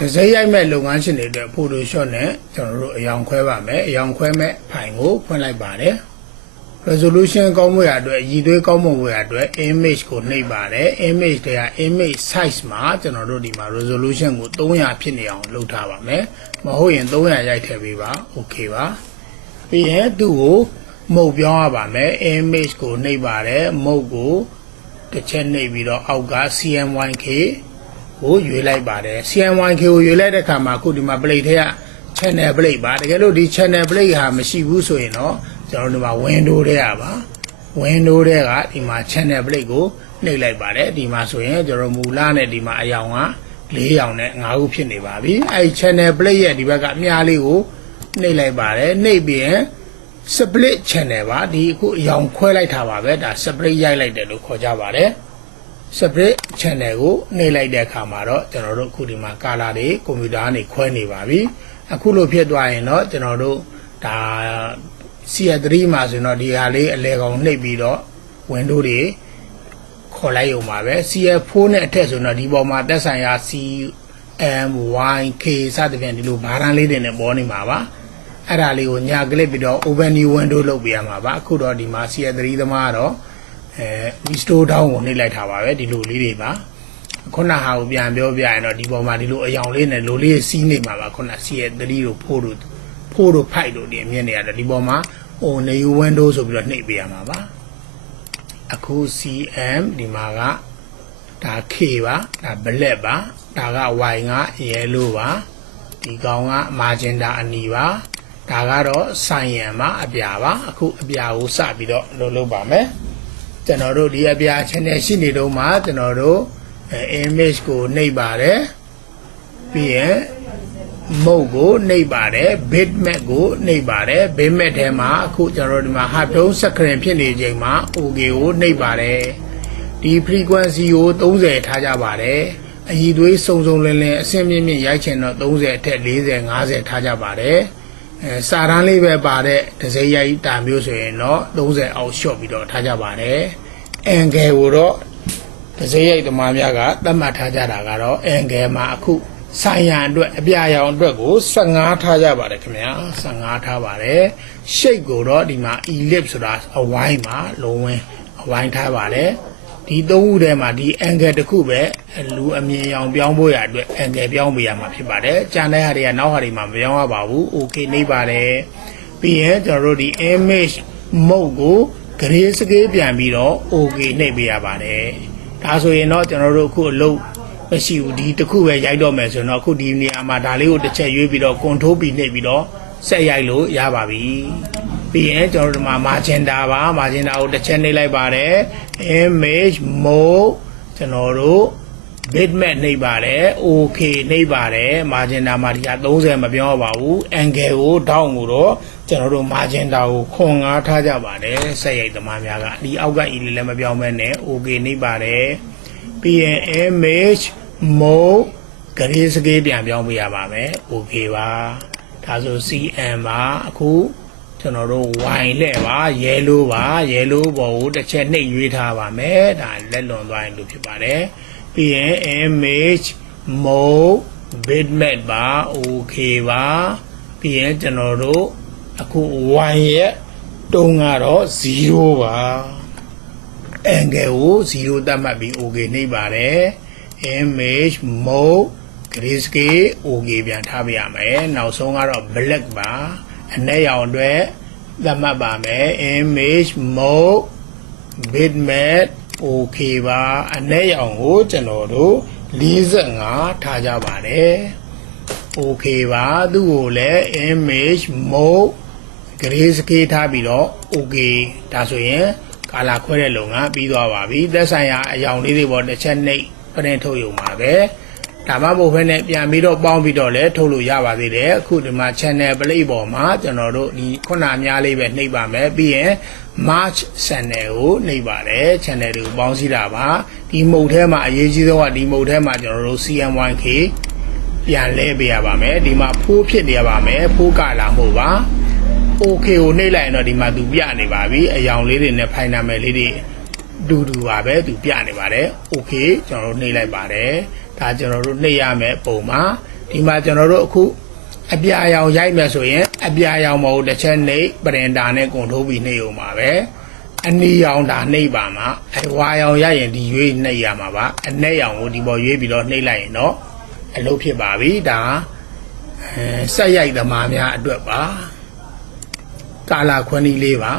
ဒီဇိုင်းရိုက်မဲ့လုပ်ငန်းရှင်တွေအတွက် Photoshop နဲ့ကျွန်တော်တို့အယောင်ခွဲပါမယ်အယောင်ခွဲမဲ့ဖိုင်ကိုဖွင့်လိုက်ပါတယ် resolution ကောင်းမှုရအတွက်ရည်သွေးကောင်းမှုရအတွက် image ကိုနှိပ်ပါတယ် image တွေက image size မှာကျွန်တော်တို့ဒီမှာ resolution ကို300ဖြစ်နေအောင်လုပ်ထားပါမယ်မဟုတ်ရင်300ရိုက်ထည့်ပေးပါ okay ပါပြီးရင်သူ့ကိုမုတ်ပြောင်းရပါမယ် image ကိုနှိပ်ပါတယ်မုတ်ကိုတစ်ချက်နှိပ်ပြီးတော့အောက်က CMYK ကိုရွေးလိုက်ပါတယ် CMYK ကိုရွေးလိုက်တဲ့အခါမှာအခုဒီမှာ plate ထဲက channel plate ပါတကယ်လို့ဒီ channel plate ဟာမရှိဘူးဆိုရင်တော့ကျွန်တော်တို့ဒီမှာ window ထဲကပါ window ထဲကဒီမှာ channel plate ကိုနှိပ်လိုက်ပါတယ်ဒီမှာဆိုရင်ကျွန်တော်မူလနဲ့ဒီမှာအယောင်က4ယောင်နဲ့5ခုဖြစ်နေပါပြီအဲဒီ channel plate ရဲ့ဒီဘက်ကအများလေးကိုနှိပ်လိုက်ပါတယ်နှိပ်ပြီးရင် split channel ပါဒီအခုအယောင်ခွဲလိုက်တာပါပဲဒါ split ရိုက်လိုက်တယ်လို့ခေါ်ကြပါတယ် split channel ကိုနှိပ်လိုက်တဲ့အခါမှာတော့ကျွန်တော်တို့အခုဒီမှာ color တွေကွန်ပျူတာကနေခွဲနေပါပြီအခုလိုဖြစ်သွားရင်တော့ကျွန်တော်တို့ဒါ CR3 မှာဆိုတော့ဒီဟာလေးအလဲကောင်နှိပ်ပြီးတော့ window တွေခေါ်လိုက်ရုံပါပဲ CR4 နဲ့အထက်ဆိုတော့ဒီပေါ်မှာတက်ဆိုင်ရာ CMYK စသဖြင့်ဒီလိုဘားတန်းလေးတွေနဲ့ပေါ်နေမှာပါအဲ့ဒါလေးကိုညာကလစ်ပြီးတော့ open new window လုပ်ပြရမှာပါအခုတော့ဒီမှာ CR3 သမားတော့restore down ကိုနှိပ်လိုက်တာပါပဲဒီလိုလေးတွေပါခုနဟာကိုပြန်ပြောပြရင်တော့ဒီပေါ်မှာဒီလိုအယောင်လေးနဲ့လိုလေးစီးနေမှာပါခုန CR3 တို့4တို့5တို့ဒီအမြင်နေရတယ်ဒီပေါ်မှာ new window ဆိုပြီးတော့နှိပ်ပေးရမှာပါအခု CM ဒီမှာကဒါ K ပါဒါ black ပါဒါက Y က yellow ပါဒီကောင်က magenta အနီပါဒါကတော့ cyan ပါအပြာပါအခုအပြာကိုစပြီးတော့လုပ်ပါမယ်ကျွန်တော်တို့ဒီအပြာ channel ရှိနေတော့မှကျွန်တော်တို့image ကိုနှိပ်ပါတယ်ပြီးရင် mode ကိုနှိပ်ပါတယ် bitmap ကိုနှိပ်ပါတယ် bitmap ထဲမှာအခုကျွန်တော်တို့ဒီမှာ half tone screen ဖြစ်နေချိန်မှာ OK ကိုနှိပ်ပါတယ်ဒီ frequency ကို30ထားကြပါတယ်အရည်သွေးစုံစုံလင်းလင်းအဆင့်မြင့်မြင့်ရိုက်ချင်တော့30အထက်40 50ထားကြပါတယ်စာတန်းလေးပဲပါတဲ့ဒစိရိုက်တာမျိုးဆိုရင်တော့30အောက်လျှော့ပြီးတော့ထားကြပါတယ်angle ကိုတော့ဒစိရိုက်သမားများကသတ်မှတ်ထားကြတာကတော့ angle မှာအခုဆိုင်ရန်အတွက်အပြာရောင်အတွက်ကို15ထားကြပါတယ်ခင်ဗျာ15ထားပါတယ် shape ကိုတော့ဒီမှာ ellipse ဆိုတာအဝိုင်းမှာလုံးဝအဝိုင်းထားပါတယ်ဒီသုံးခုထဲမှာဒီ angle တစ်ခုပဲလူအမြင်ရောင်ပြောင်းဖို့ရအတွက် angle ပြောင်းပေးရမှာဖြစ်ပါတယ်ကျန်တဲ့ဟာတွေကနောက်ဟာတွေမှာမပြောင်းရပါဘူး okay နှိပ်ပါတယ်ပြီးရင်ကျွန်တော်တို့ဒီ image mode ကို gray scale ပြန်ပြီးတော့ okay နှိပ်ပေးရပါတယ်ဒါဆိုရင်တော့ကျွန်တော်တို့အခုအလုပ်မရှိဘူးဒီတစ်ခုပဲရိုက်တော့မယ်ဆိုတော့အခုဒီနေရာမှာဒါလေးကိုတစ်ချက်ရွေးပြီးတော့ control ပြီးနှိပ်ပြီးတော့ဆက်ရိုက်လို့ရပါပြီပြီးရင်ကျွန်တော်တို့ဒီမှာ magenta ပါ magenta ကိုတစ်ချက်နှိပ်လိုက်ပါတယ် image mode ကျွန်တော်တို့ bitmap နှိပ်ပါတယ် okay နှိပ်ပါတယ် magenta မှာဒီက30မပြောပါဘူး angle ကို down ကိုတော့ကျွန်တော်တို့ magenta ကိုခွန်အားထားကြပါတယ်ဆက်ရိုက်သမားများကဒီအောက်က e လေးလည်းမပြောင်းမဲနဲ့ okay နှိပ်ပါတယ်ပြီးရင် image mode gray scale ပြန်ပြောင်းပေးရပါမယ် okay ပါဒါဆို CM ပါအခုကျွန်တော်တို့ Y လှည့်ပါ yellow ပါ yellow ပေါ်ကိုတစ်ချက်နှိပ်ရွေးထားပါမယ်ဒါလက်လွန်သွားရင်လို့ဖြစ်ပါတယ်ပြီးရင် image mode bitmap ပါ okay ပါပြီးရင်ကျွန်တော်တို့အခု Y ရဲ့တုံးကတော့0ပါ angle ကို0သတ်မှတ်ပြီး okay နှိပ်ပါတယ် image mode grayscale okay ပြန်ထားပြရမယ်နောက်ဆုံးကတော့ black ပါအနက်ရောင်အတွက်သတ်မှတ်ပါမယ် image mode bitmap okay ပါအနက်ရောင်ကိုကျွန်တော်တို့45ထားကြပါတယ် okay ပါသူ့ကိုလည်း image mode grayscale ထားပြီးတော့ okay ဒါဆိုရင်ကာလာခွဲတဲ့လုံကပြီးသွားပါပြီသက်ဆိုင်ရာအယောင်လေးတွေပေါ်တစ်ချက်နှိပ်ပရင်ထုတ်ရုံပါပဲဒါမှမဟုတ်ဘဲနဲ့ပြန်ပြီးတော့ပေါင်းပြီးတော့လည်းထုတ်လို့ရပါသေးတယ်အခုဒီမှာ channel plate ပေါ်မှာကျွန်တော်တို့ဒီခုနအများလေးပဲနှိပ်ပါမယ်ပြီးရင် march channel ကိုနှိပ်ပါတယ် channel တွေကိုပေါင်းစည်းတာပါဒီမုတ်ထဲမှာအရေးကြီးဆုံးကဒီမုတ်ထဲမှာကျွန်တော်တို့ CMYK ပြန်လဲပေးရပါမယ်ဒီမှာဖိုးဖြစ်နေရပါမယ်ဖိုးကလာမှုပါ okay ကိုနှိပ်လိုက်ရင်တော့ဒီမှာသူပြနေပါပြီအယောင်လေးတွေနဲ့ဖိုင်နာမယ်လေးတွေတူပါပဲသူပြနေပါတယ် okay ကျွန်တော်တို့နှိပ်လိုက်ပါတယ်ဒါကျွန်တော်တို့နှိပ်ရမယ်ပုံမှာ ဒီမှာကျွန်တော်တို့အခုအပြာရောင်ရိုက်မယ်ဆိုရင်အပြာရောင်မဟုတ်တစ်ချက်နှိပ်ပရင်တာနဲ့ကုန်ထိုးပြီးနှိပ်အောင်ပါပဲအနီရောင်ဒါနှိပ်ပါမှာဝါရောင်ရိုက်ရင်ဒီရွေးနှိပ်ရမှာပါအနဲ့ရောင်ကိုဒီပေါ်ရွေးပြီးတော့နှိပ်လိုက်ရင်တော့အလုပ်ဖြစ်ပါပြီဒါဆက်ရိုက်သမားများအတွက်ပါကာလာခွန်းကြီးလေးပါ